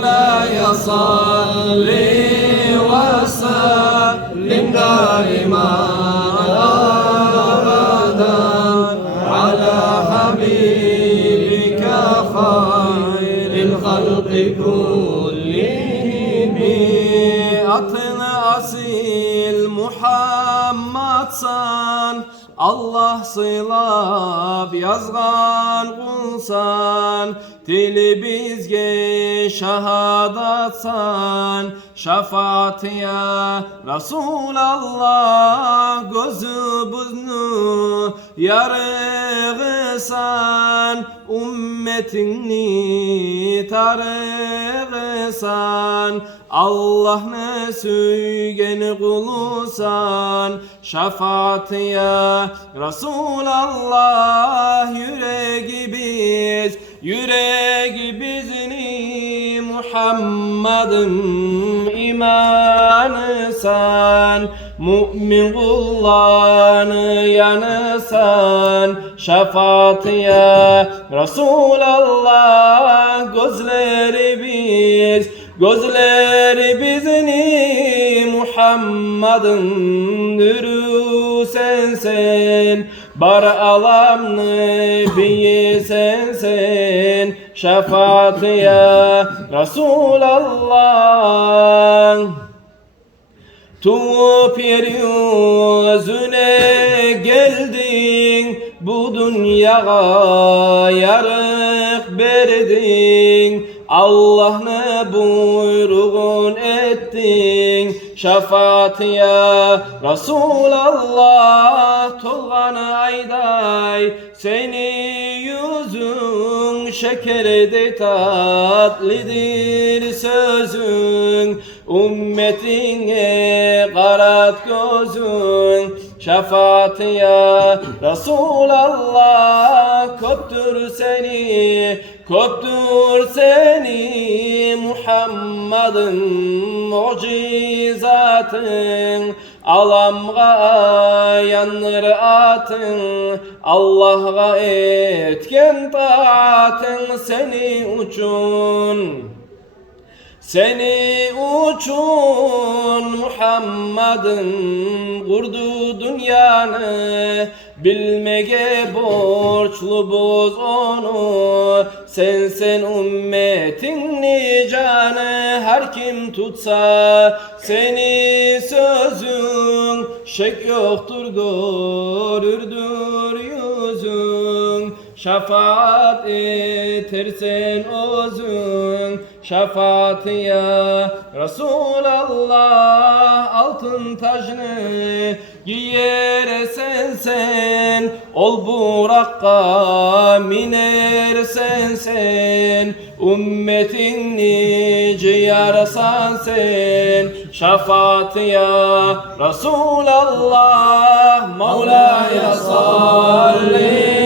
مولاي صل وسلم دائما أبدا على حبيبك خير الخلق كلهم أطن أصيل محمد san Allah sılab yazgan kulsan dili bizge şahadatsan şafaat ya Resulallah gözümüzü yarıgısan ümmetini tarıgısan Allah ne süygen kulusan şafaat ya Resulallah yüreği bizni Muhammed'in imanısan mümin kullarını yanısan şafaat ya Resulallah gözleri bizni Muhammed'in nuru sensen bar alam nebiyi sensen şefaat ya Resulallah tuğup yeryüzüne geldin bu dünyaya yarık verdin Allah ne buyruğun ettin şefaat ya Resulallah tolgan ayday seni yüzün şekerde tatlıdır sözün ümmetine karat gözün şefaat ya Resulallah koptur seni Muhammed'in mucizatın alamga yanır atın Allah'a etken taatın seni uçun Muhammed'in kurdu dünyanı bilmege borçlu boz onu sen ümmetin nicanı her kim tutsa seni sözün şek yoktur görürdür yüzün şefaat etersen özün şefaat ya Resulallah altın tacını giyer sen ol burakka miner sen ümmetin nice yarsan sen şefaat ya Resulallah Mevla'ya salli